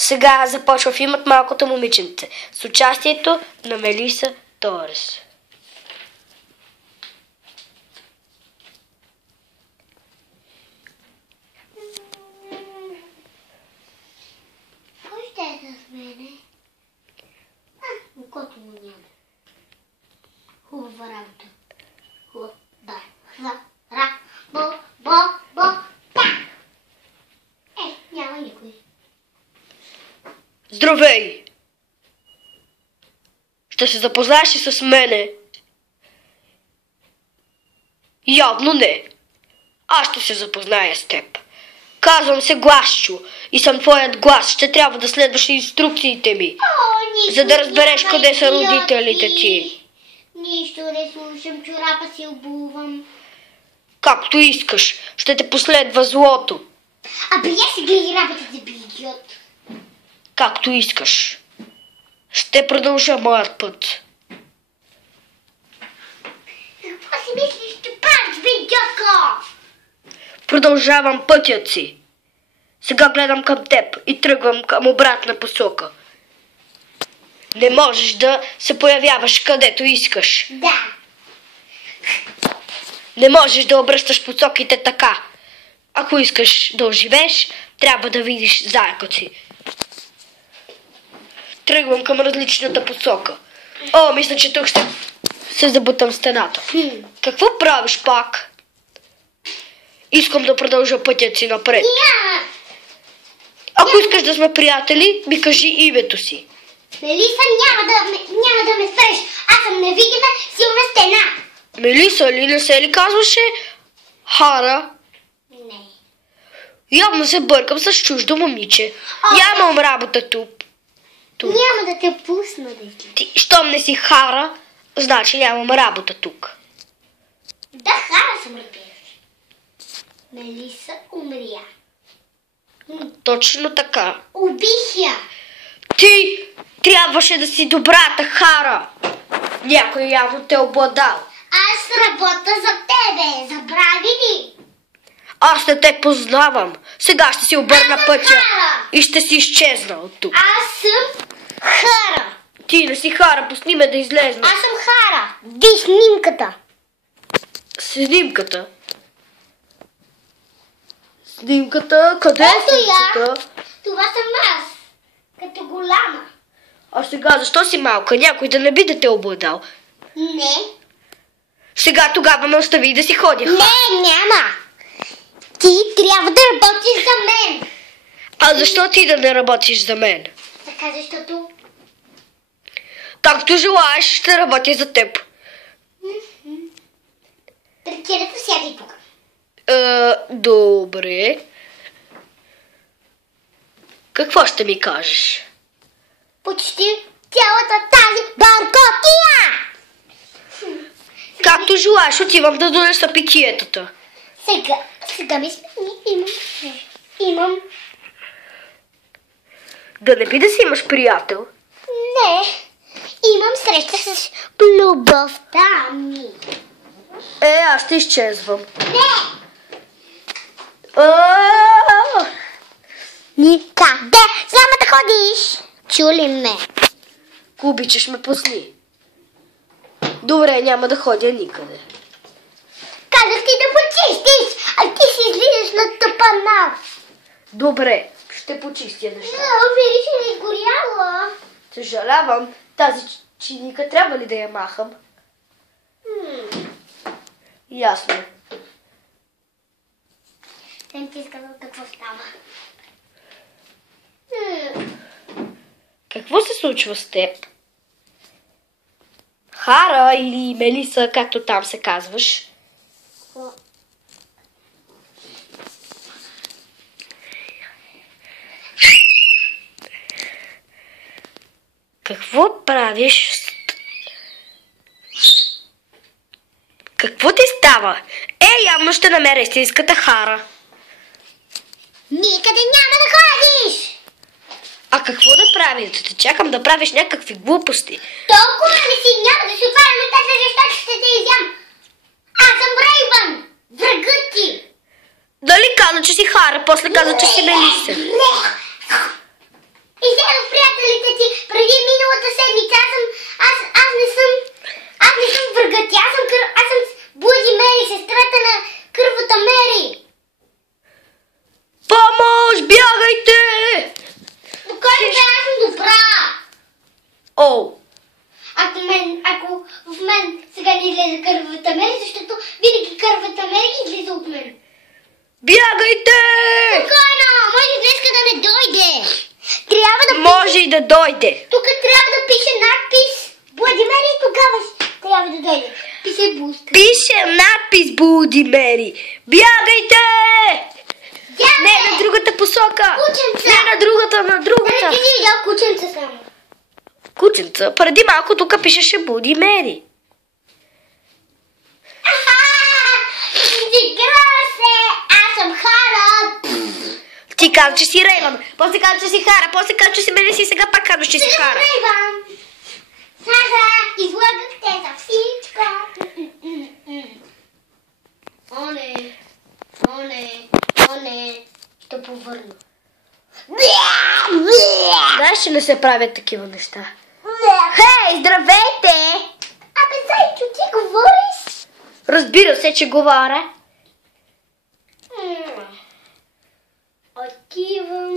Сега започва филмът Малкото момиченце с участието на Мелиса Торес. Кой ще е с мене? Никото му няма. Хубава работа. Хубава. Бо. Няма никой. Здравей! Ще се запознаеш ли с мене? Явно не. Аз ще се запозная с теб. Казвам се Гласчо и съм твоят глас. Ще трябва да следваш инструкциите ми, за да разбереш къде са родителите ти. Нищо не слушам, чорапа си обувам. Както искаш, ще те последва злото. Абе, я си гледай работата, би идиот. Както искаш. Ще продължа моят път. Какво си мислиш, че правиш, бе, идиотко? Продължавам пътят си. Сега гледам към теб и тръгвам към обратна посока. Не можеш да се появяваш където искаш. Да. Не можеш да обръщаш посоките така. Ако искаш да оживееш, трябва да видиш заекът си. Тръгвам към различната посока. О, мисля, че тук ще се забутам в стената. Какво правиш пак? Искам да продължа пътят си напред. Ако искаш да сме приятели, ми кажи името си. Мелиса, няма да ме спреш. Аз съм невидима силна стена. Мелиса ли? Не се ли казваше Хара? Не. Явно се бъркам с чуждо момиче. Нямам работа тук. Няма да те пусна, дете. Ти, щом не си Хара, значи нямам работа тук. Да, Хара съм, разбираш. Мелиса умря. Точно така. Убих я. Ти трябваше да си добрата Хара. Някой явно те обладал. Аз работя за тебе. Забрави ли? Аз не те познавам. Сега ще си обърна пътя Хара. и ще си изчезна от тук. Аз съм Хара. Ти не си Хара, пусни ме да излезна. Аз съм Хара. Виж снимката. Снимката? Снимката? Къде е снимката? Това съм аз. Като голяма. А сега защо си малка? Някой да не би да те обладал. Не. Сега тогава ме остави да си ходя. Не, няма. Ти трябва да работиш за мен. А защо ти да не работиш за мен? Така, защото... Както желаеш, ще работя за теб. Прекирата сядай тук. Добре. Какво ще ми кажеш? Почти цялата тази бъркотия. Както желаеш, отивам да донеса питиетата. Сега ми смени. Имам. Да не би да си имаш приятел? Не. Имам среща с любовта ми. Аз ще изчезвам. Не. Никъде няма да ходиш. Чули ме? Ако обичаш ме, пусни. Добре, няма да ходя никъде. Казах ти да почистиш, а ти си излизаш на тъпана. Добре, ще почистя неща. Видиш ли изгоряла? Съжалявам, тази чиника трябва ли да я махам? Ясно. Съм ти сказал какво става. Какво се случва с теб? Хара или Мелиса, както там се казваш? Какво правиш? Какво ти става? Явно ще намеря истинската Хара. Никъде няма да ходиш! А какво да правиш? Да те чакам да правиш някакви глупости. Толкова ли си? Няма да си отваряме тази, защото ще те изям. Аз съм Рейвън, врагът ти. Дали каза, че си Хара, после каза, че си Мелиса? и да дойде. Тук трябва да пише надпис Владимери, тогава трябва да дойде. Пише буска. Пише надпис Владимери. Бягайте! Не, на другата посока. Кученца. Не, на другата, на другата. Не, ти видял кученца само. Кученца. Преди малко тук пишеше Владимери. Изигра се! Аз съм Хара! Ти каза, че си Рейвън. После каза, че си Хара. После каза, че си Мелиса и сега пак казваш, че си Хара. Рейвън! Хара! Излагахте за всичко! Оне! Ще повърна. Знаеш, че не се правят такива неща. Хей, здравейте! Абе, Зайчо, ти говориш? Разбира се, че говоря. Отивам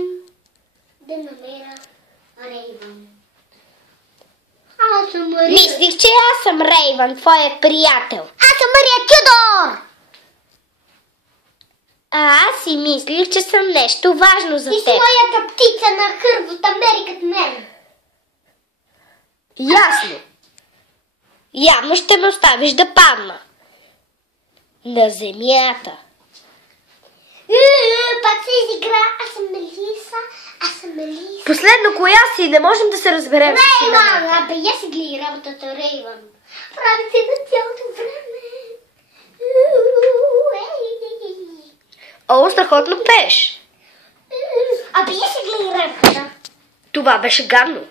да намеря Рейвън. Аз съм Мария. Мислих, че аз съм Рейвън, твоят приятел. Аз съм Мария Тюдор! А аз си мислих, че съм нещо важно за Ти си теб. моята птица на хървата, мери като мен. Ясно. Явно ще ме оставиш да падна. На земята. Пак се изигра. Аз съм Мелиса. Последно коя си? Не можем да се разберем. с Рейвън! имената. Абе, я си гледай работата, Рейвън. Прави се на цялото време. О, страхотно пееш. Абе, я си гледай работата. Това беше гадно.